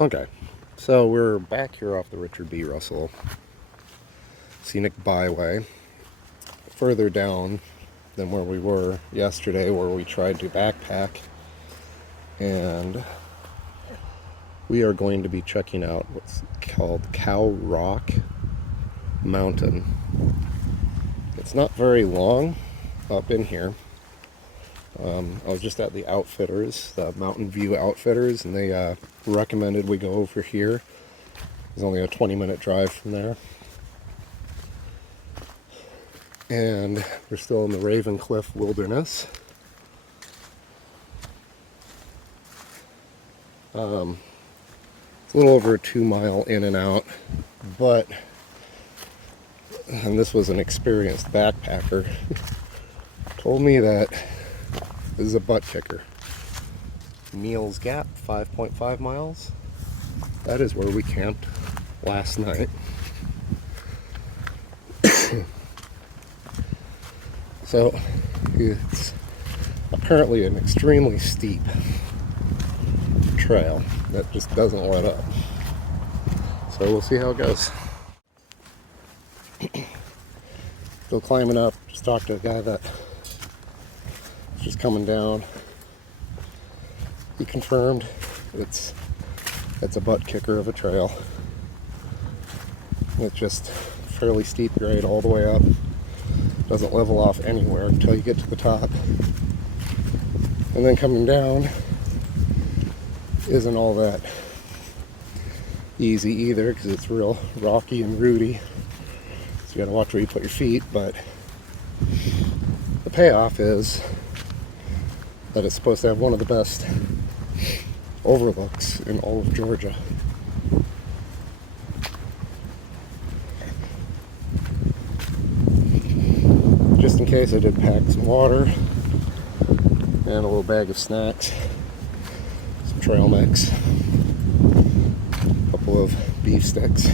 Okay, so we're back here off the Richard B. Russell Scenic Byway, further down than where we were yesterday, where we tried to backpack, and we are going to be checking out what's called Cowrock Mountain. It's not very long up in here. I was just at the Outfitters, the Mountain View Outfitters, and they recommended we go over here. It's only a 20-minute drive from there. And we're still in the Raven Cliff Wilderness. It's a little over a 2-mile in and out, but, and this was an experienced backpacker, told me that this is a butt kicker. Neels Gap, 5.5 miles. That is where we camped last night. So it's apparently an extremely steep trail that just doesn't let up. So we'll see how it goes. Still climbing up. Just talked to a guy that is just coming down. He confirmed it's a butt kicker of a trail. It's just fairly steep grade all the way up. Doesn't level off anywhere until you get to the top. And then coming down isn't all that easy either, because it's real rocky and rooty. So you gotta watch where you put your feet, but the payoff is that it's supposed to have one of the best overlooks in all of Georgia. Just in case, I did pack some water and a little bag of snacks, some trail mix, a couple of beef sticks.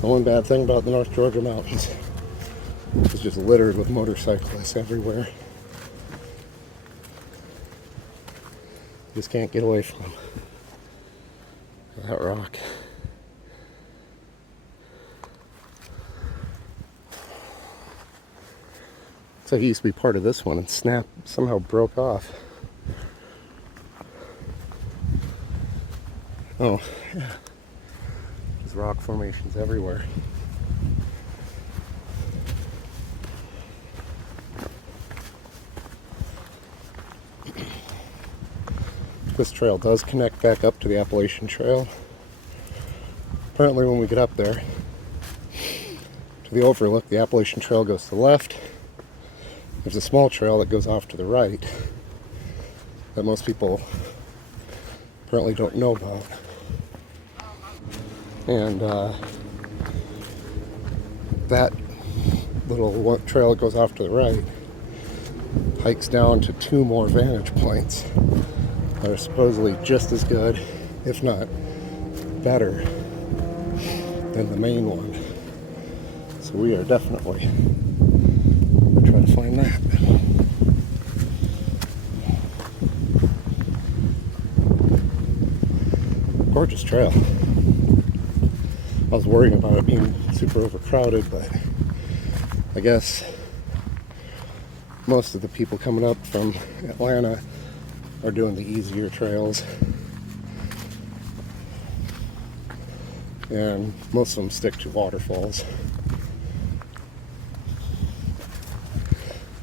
The one bad thing about the North Georgia mountains is just littered with motorcyclists everywhere. Just can't get away from that rock. Looks like it used to be part of this one and somehow broke off. Oh, yeah. There's rock formations everywhere. This trail does connect back up to the Appalachian Trail. Apparently when we get up there to the overlook, the Appalachian Trail goes to the left. There's a small trail that goes off to the right that most people apparently don't know about. And that little trail that goes off to the right hikes down to 2 more vantage points that are supposedly just as good, if not better, than the main one. So we are definitely going to try to find that. Gorgeous trail. I was worried about it being super overcrowded, but I guess most of the people coming up from Atlanta are doing the easier trails, and most of them stick to waterfalls.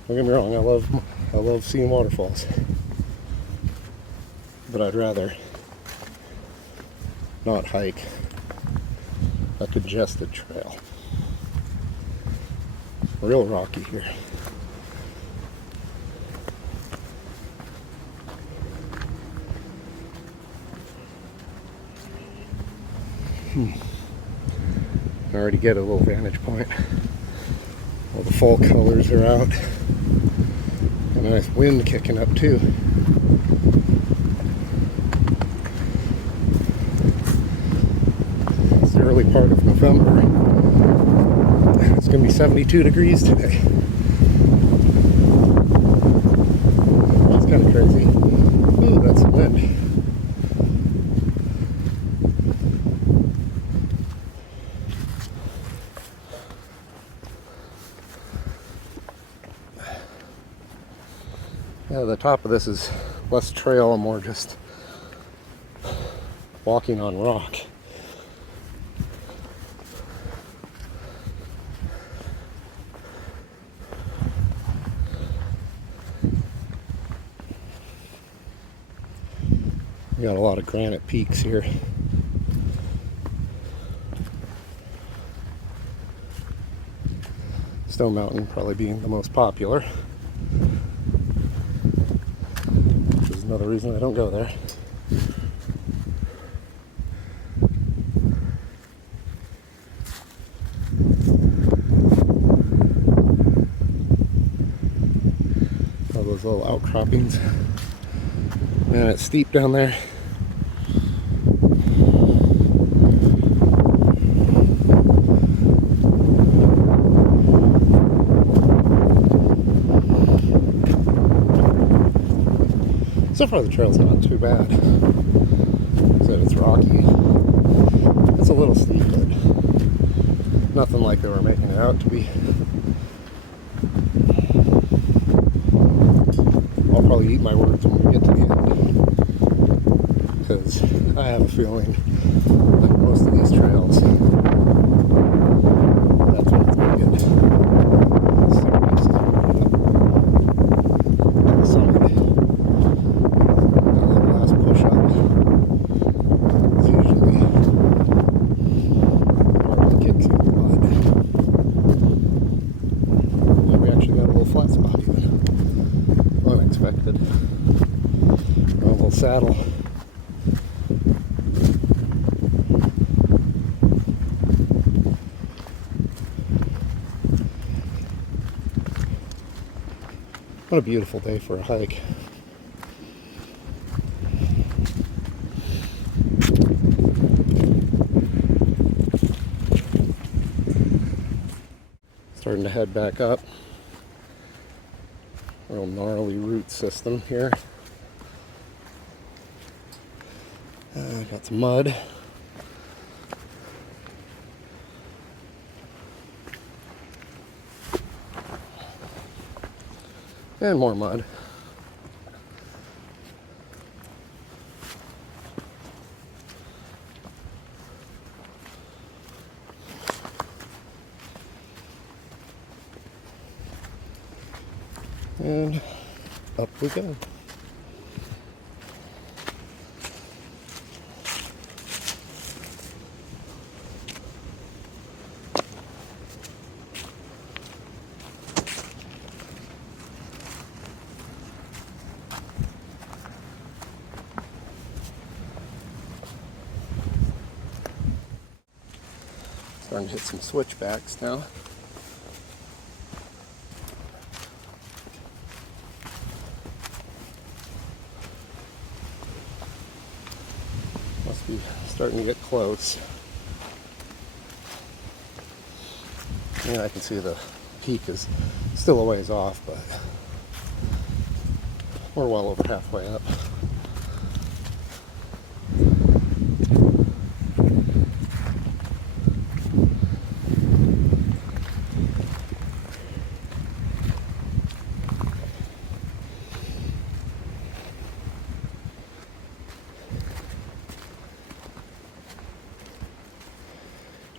Don't get me wrong, I love seeing waterfalls, but I'd rather not hike a congested trail. Real rocky here. I already get a little vantage point. All the fall colors are out. Got a nice wind kicking up too. It's early early part of November. It's going to be 72 degrees today. That's kind of crazy. Ooh, that's the wind. Yeah, the top of this is less trail and more just walking on rock. We got a lot of granite peaks here. Stone Mountain probably being the most popular. Which is another reason I don't go there. All those little outcroppings. Man, it's steep down there. So far the trail's not too bad. So it's rocky. It's a little steep, but nothing like they were making it out to be. I'll probably eat my words when we get to the end, because I have a feeling like most of these trails, that's when it's going to get serious. To the summit. That last push up is usually part that kicks you in the butt. Yeah, we actually got a little flat spot even. Unexpected. A little saddle. What a beautiful day for a hike. Starting to head back up. Real gnarly root system here. Got some mud. And more mud. And up we go. Starting to hit some switchbacks now. Must be starting to get close. And I can see the peak is still a ways off, but we're well over halfway up.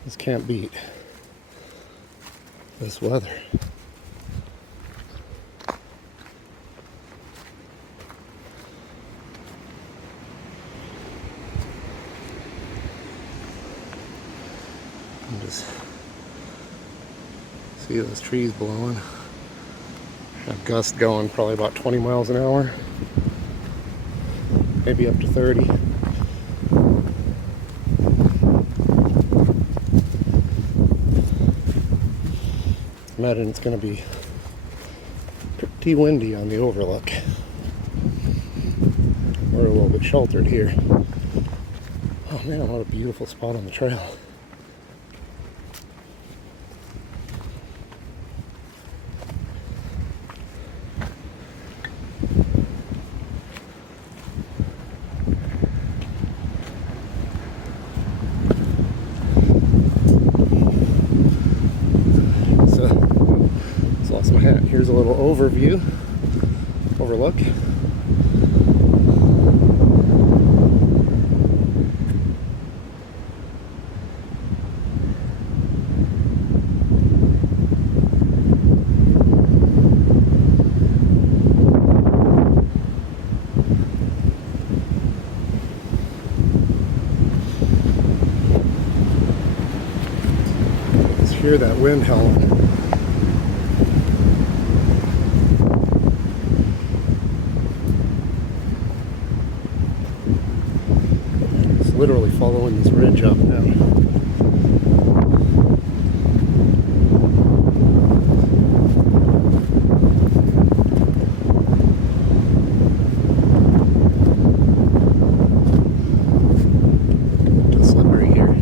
Just can't beat this weather. And just see those trees blowing. A gust going probably about 20 miles an hour, maybe up to 30. Imagine it's going to be pretty windy on the overlook. We're a little bit sheltered here. Oh man, what a beautiful spot on the trail. overview, overlook. Let's hear that wind howling. Literally following this ridge up now. Just slippery here.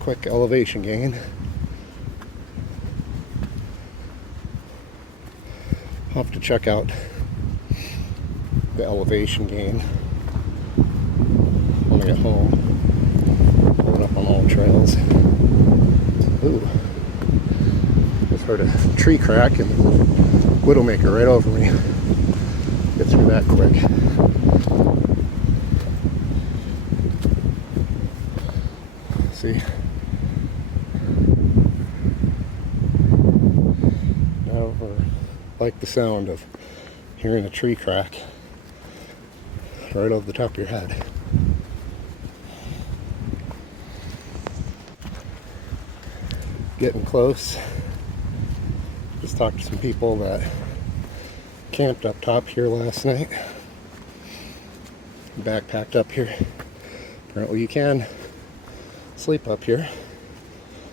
Quick elevation gain. I'll have to check out the elevation gain when I get home. Pull it up on all trails. Ooh. Just heard a tree crack and Widowmaker right over me. Get through that quick. See? Never like the sound of hearing a tree crack right over the top of your head. Getting close. Just talked to some people that camped up top here last night. Backpacked up here. Apparently you can sleep up here.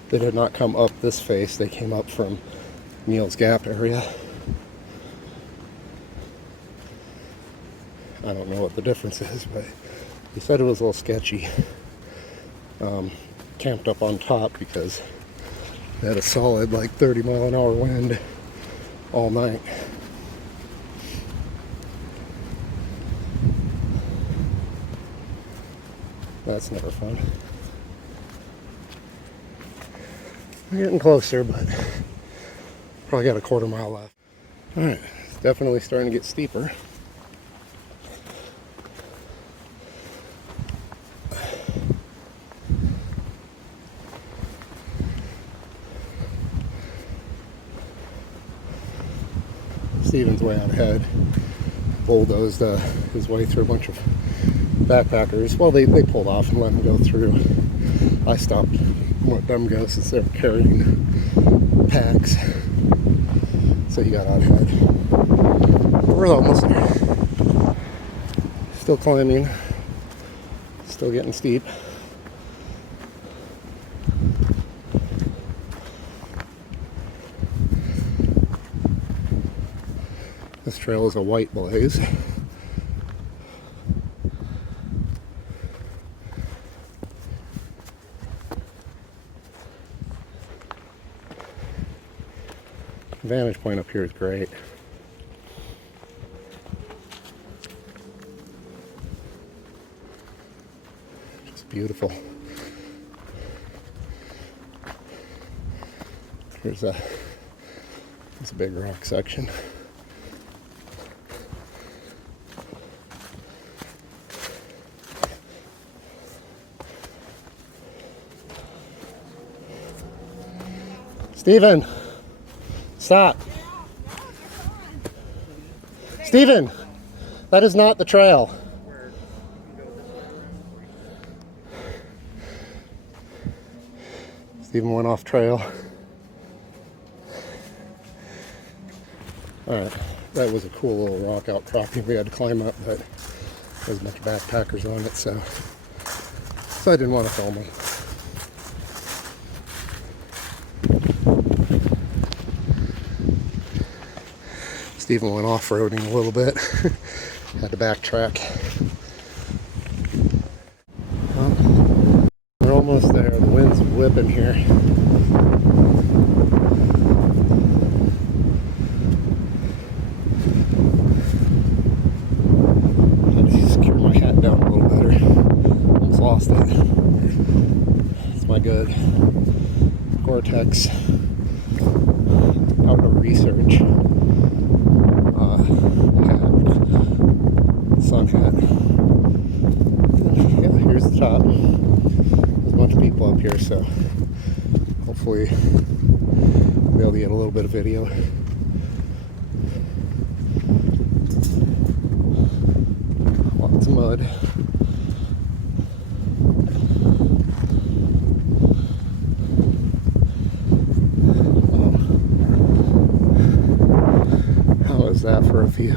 They did not come up this face. They came up from Neels Gap area. I don't know what the difference is, but he said it was a little sketchy. Camped up on top because they had a solid like 30-mile-an-hour wind all night. That's never fun. We're getting closer, but probably got a quarter mile left. Alright, it's definitely starting to get steeper. Steven's way out ahead. Bulldozed his way through a bunch of backpackers. Well, they pulled off and let him go through. I stopped and let them go since they were carrying packs. So he got out ahead. We're almost there. Still climbing. Still getting steep. This trail is a white blaze. Vantage point up here is great. Just beautiful. There's a big rock section. Steven, stop. Steven, that is not the trail. Steven went off trail. Alright, that was a cool little rock outcropping we had to climb up, but there was a bunch of backpackers on it, so I didn't want to film them. Steven went off-roading a little bit. Had to backtrack. Well, we're almost there. The wind's whipping here. good Gore-Tex outdoor research sun hat. Yeah, here's the top. There's a bunch of people up here, so hopefully we'll be able to get a little bit of video. Lots of mud. How is that for a view?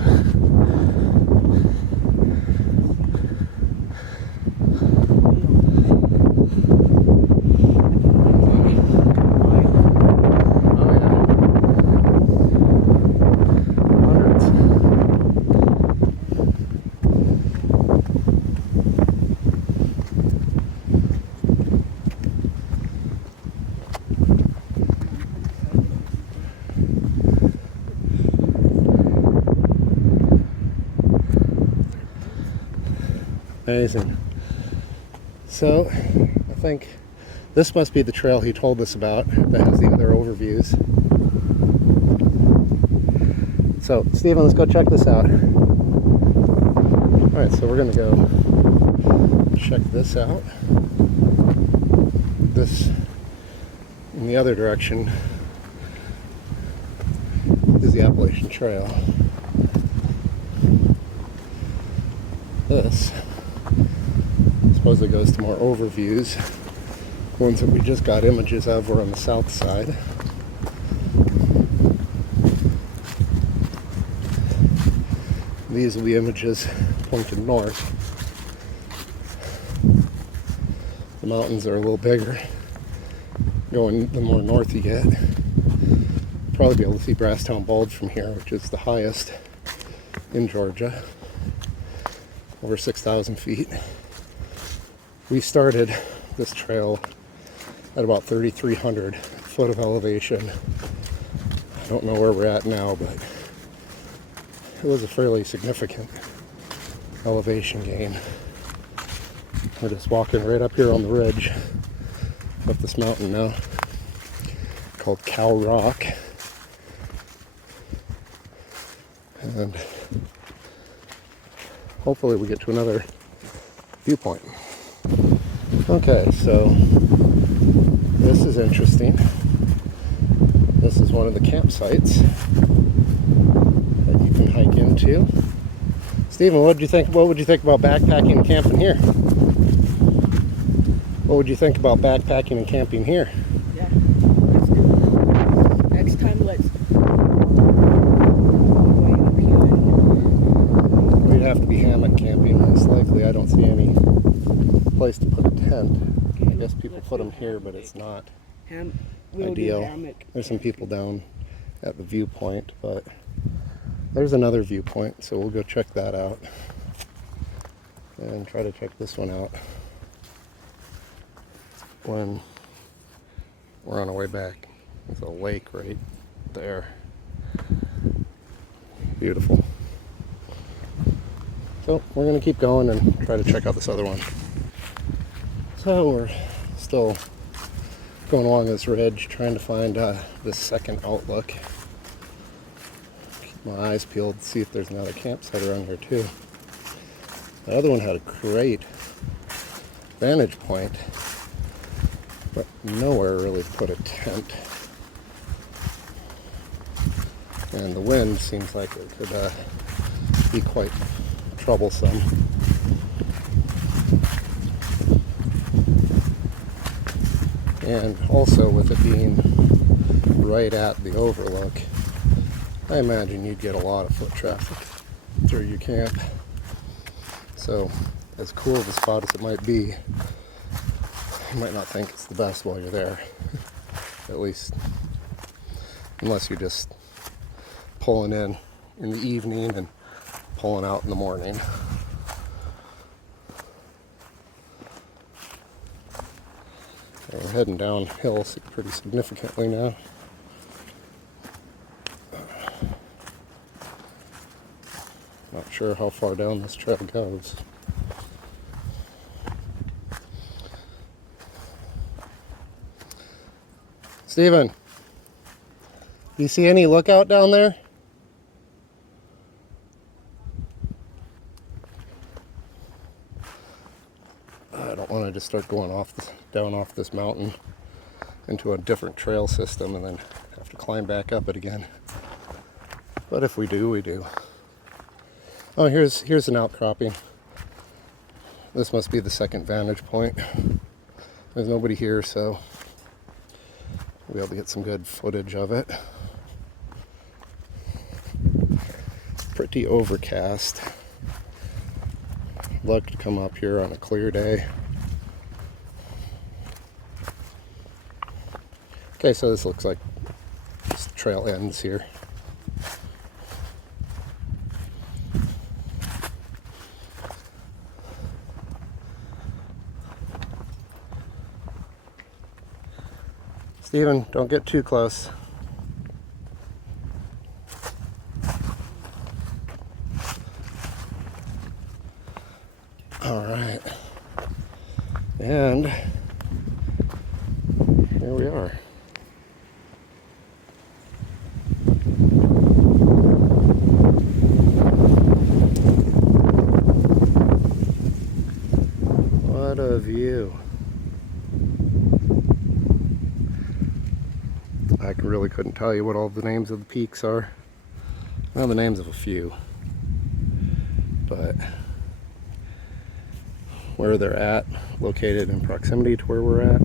Amazing. So, I think this must be the trail he told us about that has the other overviews. So, Stephen, let's go check this out. Alright, so we're going to go check this out. This, in the other direction, is the Appalachian Trail. This supposedly goes to more overviews. Ones that we just got images of were on the south side. These will be images pointed north. The mountains are a little bigger. Going the more north you get, probably be able to see Brasstown Bulge from here, which is the highest in Georgia, over 6,000 feet. We started this trail at about 3,300 foot of elevation. I don't know where we're at now, but it was a fairly significant elevation gain. We're just walking right up here on the ridge up this mountain now, called Cowrock. And hopefully we get to another viewpoint. Okay, so this is interesting. This is one of the campsites that you can hike into. Stephen, what would you think about backpacking and camping here? What would you think about backpacking and camping here? Yeah, let's do it. Next time, let's way up here. We'd have to be hammock camping, most likely. I don't see any place to put a tent. Okay, I guess people put them here, but it's not we'll ideal. do hammock. There's some people down at the viewpoint, but there's another viewpoint, so we'll go check that out and try to check this one out when we're on our way back. There's a lake right there. Beautiful. So we're going to keep going and try to check out this other one. So we're still going along this ridge trying to find this second outlook. Keep my eyes peeled to see if there's another campsite around here too. The other one had a great vantage point, but nowhere really to put a tent. And the wind seems like it could be quite troublesome. And also with it being right at the overlook, I imagine you'd get a lot of foot traffic through your camp. So as cool of a spot as it might be, you might not think it's the best while you're there. At least unless you're just pulling in the evening and pulling out in the morning. We're heading downhill pretty significantly now. Not sure how far down this trail goes. Steven, do you see any lookout down there? I don't want to just start going down off this mountain into a different trail system and then have to climb back up it again. But if we do, we do. Oh, here's an outcropping. This must be the second vantage point. There's nobody here, so we'll be able to get some good footage of it. Pretty overcast. Luck to come up here on a clear day. Okay, so this looks like this trail ends here. Steven, don't get too close. All right. And here we are. What a view. I really couldn't tell you what all the names of the peaks are. I know the names of a few, but where they're at, located in proximity to where we're at,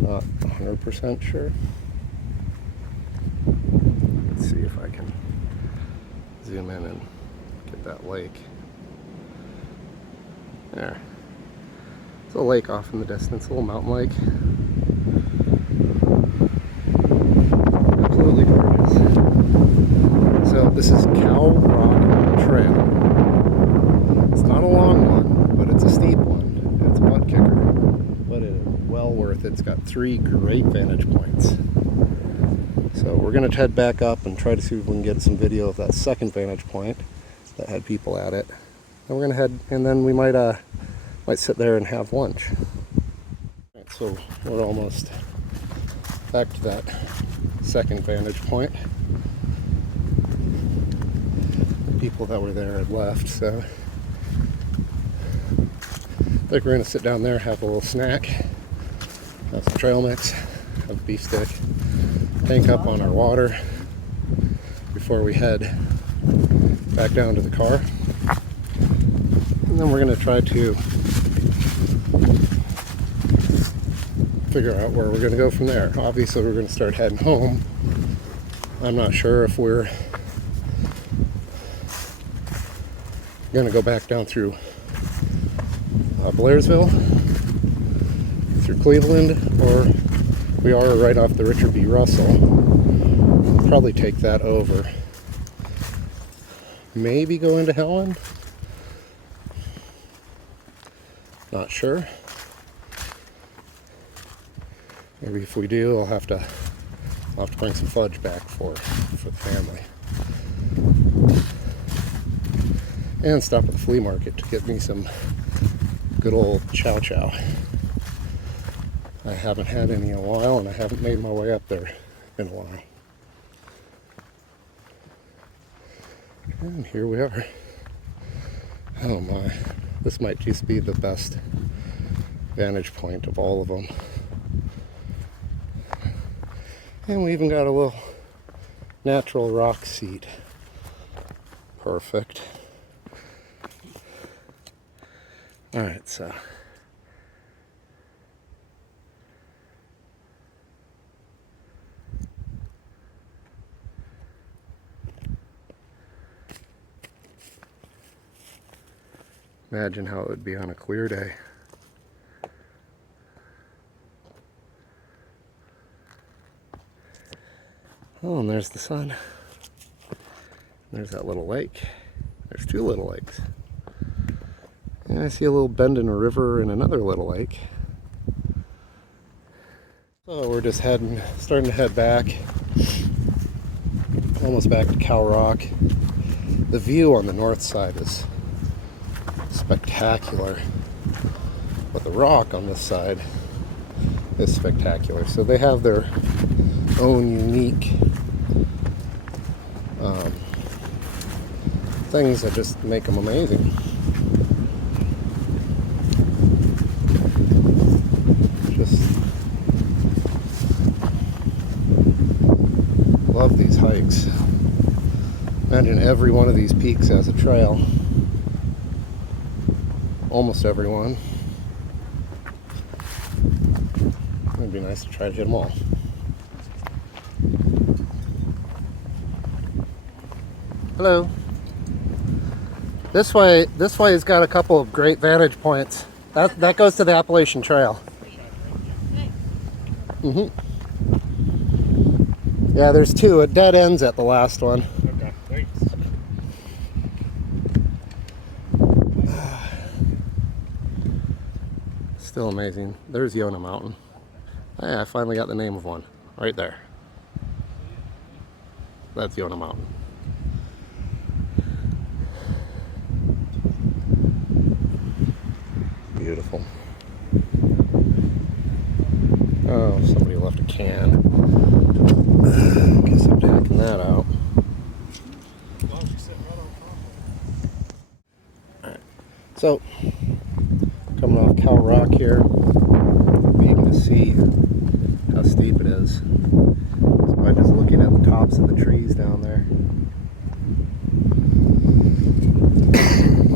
not 100% sure. Let's see if I can zoom in and get that lake. There. It's a lake off in the distance, a little mountain lake. Absolutely gorgeous. So this is Cowrock Trail. It's not a long one, but it's a steep one. It's a butt kicker, but it is well worth it. It's got 3 great vantage points. So we're going to head back up and try to see if we can get some video of that second vantage point that had people at it. And we're going to head, and then we might sit there and have lunch. Right, so we're almost back to that second vantage point. The people that were there had left, so I think we're going to sit down there, have a little snack, have some trail mix, have a beef stick, tank up on our water before we head back down to the car. And then we're going to try to figure out where we're going to go from there. Obviously, we're going to start heading home. I'm not sure if we're going to go back down through Blairsville, through Cleveland, or we are right off the Richard B. Russell. We'll probably take that over. Maybe go into Helen. Not sure. Maybe if we do, I'll have to bring some fudge back for the family. And stop at the flea market to get me some good old chow chow. I haven't had any in a while, and I haven't made my way up there in a while. And here we are. Oh my, this might just be the best vantage point of all of them. And we even got a little natural rock seat. Perfect. Alright, so imagine how it would be on a clear day. Oh, and there's the sun. There's that little lake. There's 2 little lakes. And I see a little bend in a river and another little lake. So we're just starting to head back. Almost back to Cowrock. The view on the north side is spectacular. But the rock on this side is spectacular. So they have their own unique things that just make them amazing. Just love these hikes. Imagine every one of these peaks has a trail. Almost every one. It'd be nice to try to hit them all. Hello. This way has got a couple of great vantage points. That goes to the Appalachian Trail. Yeah, there's two. It dead ends at the last one. Okay, thanks. Still amazing. There's Yonah Mountain. Hey, I finally got the name of one. Right there. That's Yonah Mountain. Beautiful. Oh, somebody left a can. Guess I'm taking that out. Alright. So, coming off Cowrock here, beginning to see how steep it is. So by just looking at the tops of the trees down there.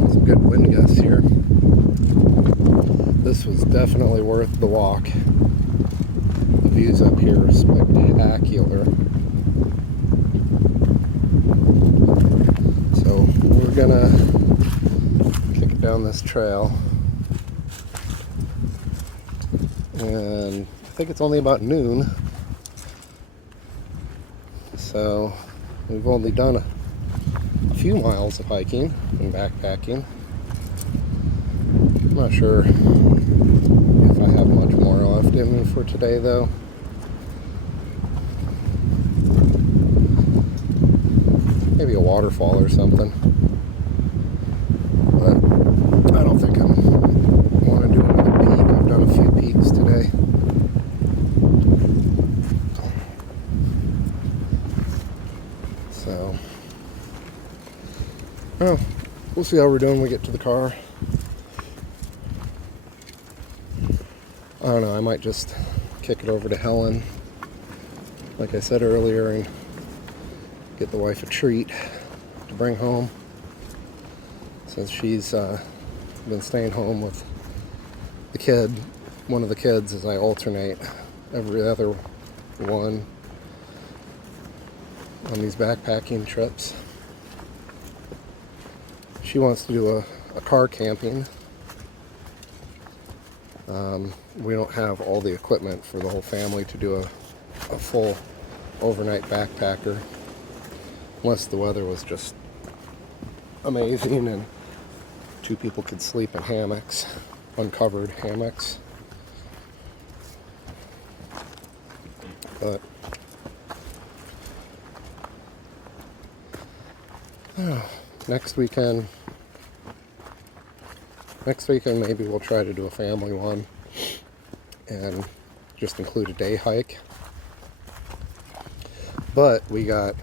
Some good wind gusts here. This was definitely worth the walk. The views up here are spectacular. So we're gonna kick it down this trail. And I think it's only about noon. So we've only done a few miles of hiking and backpacking. I'm not sure if I have much more left in me for today though. Maybe a waterfall or something. But I don't think I want to do another peak. I've done a few peaks today. So, oh, we'll see how we're doing when we get to the car. I don't know, I might just kick it over to Helen, like I said earlier, and get the wife a treat to bring home, since she's been staying home with the kid, one of the kids, as I alternate every other one on these backpacking trips. She wants to do a car camping. We don't have all the equipment for the whole family to do a full overnight backpacker, unless the weather was just amazing and two people could sleep in hammocks, uncovered hammocks. But next weekend maybe we'll try to do a family one and just include a day hike. But we got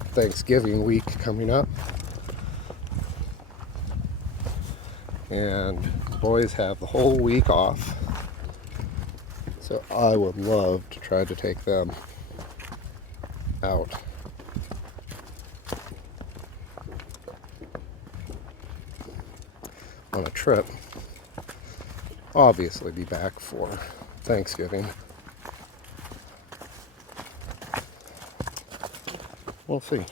Thanksgiving week coming up, and the boys have the whole week off, so I would love to try to take them out. On a trip. Obviously be back for Thanksgiving. We'll see.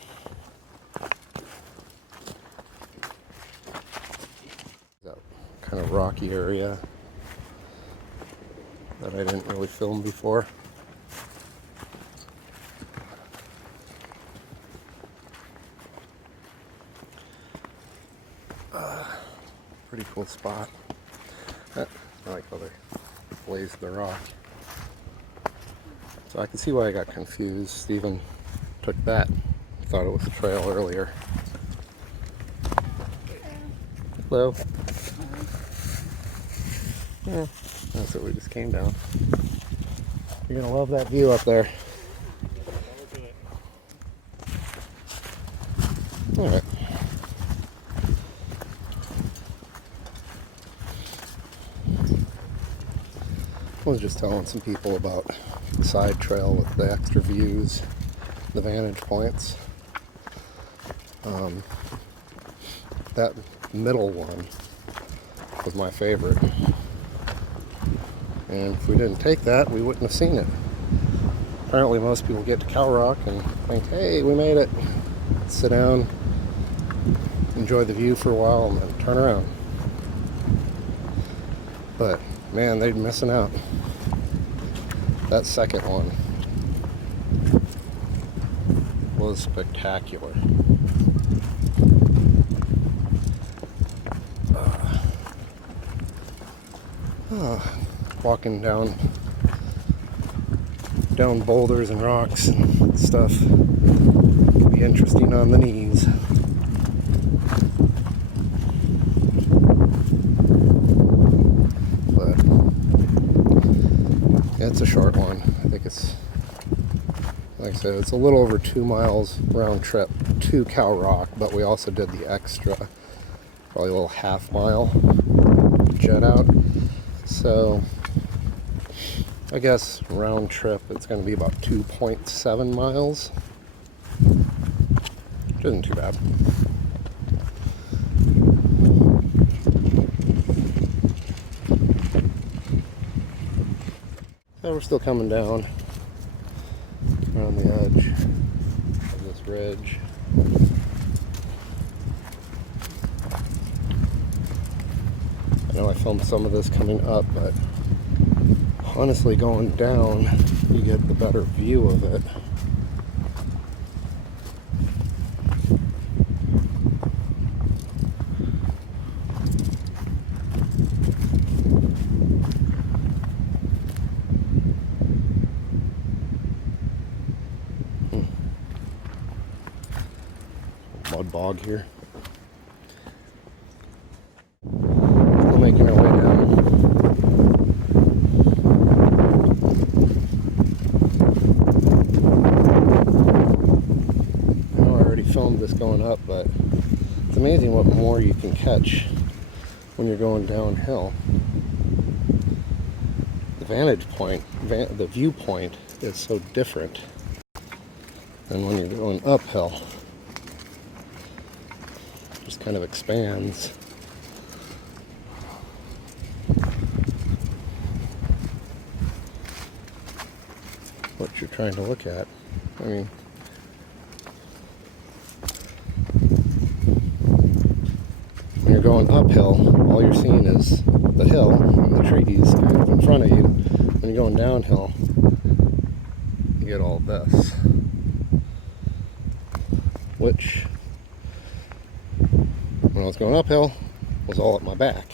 That kind of rocky area that I didn't really film before. Pretty cool spot. I like how they blazed the rock. So I can see why I got confused. Stephen took that. Thought it was a trail earlier. Hello. Yeah, that's what we just came down. You're gonna love that view up there. All right. I was just telling some people about the side trail with the extra views, the vantage points. That middle one was my favorite. And if we didn't take that, we wouldn't have seen it. Apparently most people get to Cowrock and think, hey, we made it. Sit down, enjoy the view for a while, and then turn around. But, man, they're missing out. That second one was spectacular. Walking down boulders and rocks and stuff can be interesting on the knees. But yeah, it's a short one. I think it's, like I said, it's a little over 2 miles round trip to Cowrock, but we also did the extra, probably a little half-mile jet out. So I guess round trip it's going to be about 2.7 miles, which isn't too bad. So we're still coming down around the edge of this ridge. I know I filmed some of this coming up, but honestly going down you get the better view of it. Mud bog here. Still making our way down. I know I already filmed this going up, but it's amazing what more you can catch when you're going downhill. The vantage point, the viewpoint is so different than when you're going uphill. Just kind of expands. What you're trying to look at. I mean, when you're going uphill, all you're seeing is the hill and the trees kind of in front of you. When you're going downhill, you get all this, which, when I was going uphill, was all at my back.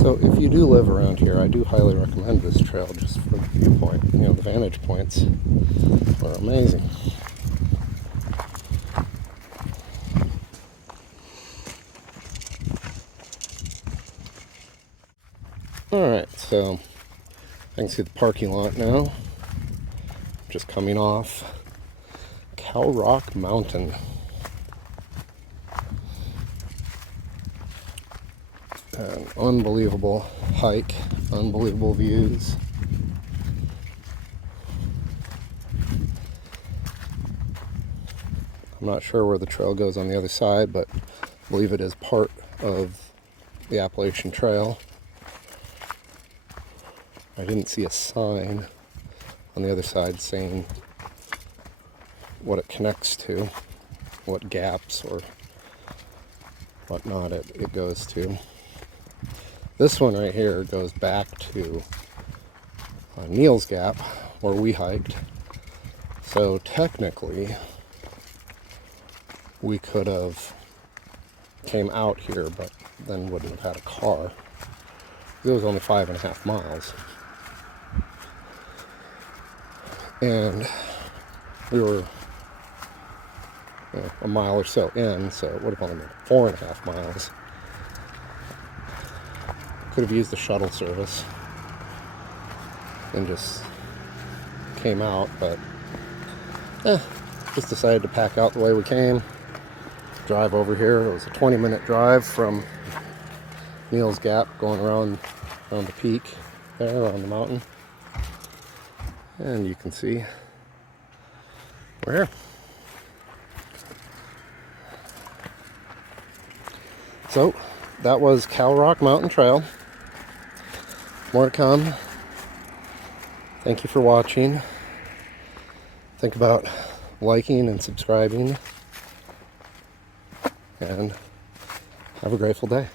So if you do live around here, I do highly recommend this trail just for the viewpoint. You know, the vantage points are amazing. Alright, so I can see the parking lot now. Just coming off Cowrock Mountain. An unbelievable hike, unbelievable views. I'm not sure where the trail goes on the other side, but I believe it is part of the Appalachian Trail. I didn't see a sign on the other side saying what it connects to, what gaps or whatnot it goes to. This one right here goes back to Neels Gap, where we hiked. So technically, we could have came out here, but then wouldn't have had a car. It was only 5.5 miles. And we were a mile or so in, so it would have only been 4.5 miles. Could have used the shuttle service and just came out, but just decided to pack out the way we came, drive over here. It was a 20-minute drive from Neels Gap, going around the peak there on the mountain, and you can see we're here. So that was Cowrock Mountain Trail. More to come. Thank you for watching. Think about liking and subscribing, and have a grateful day.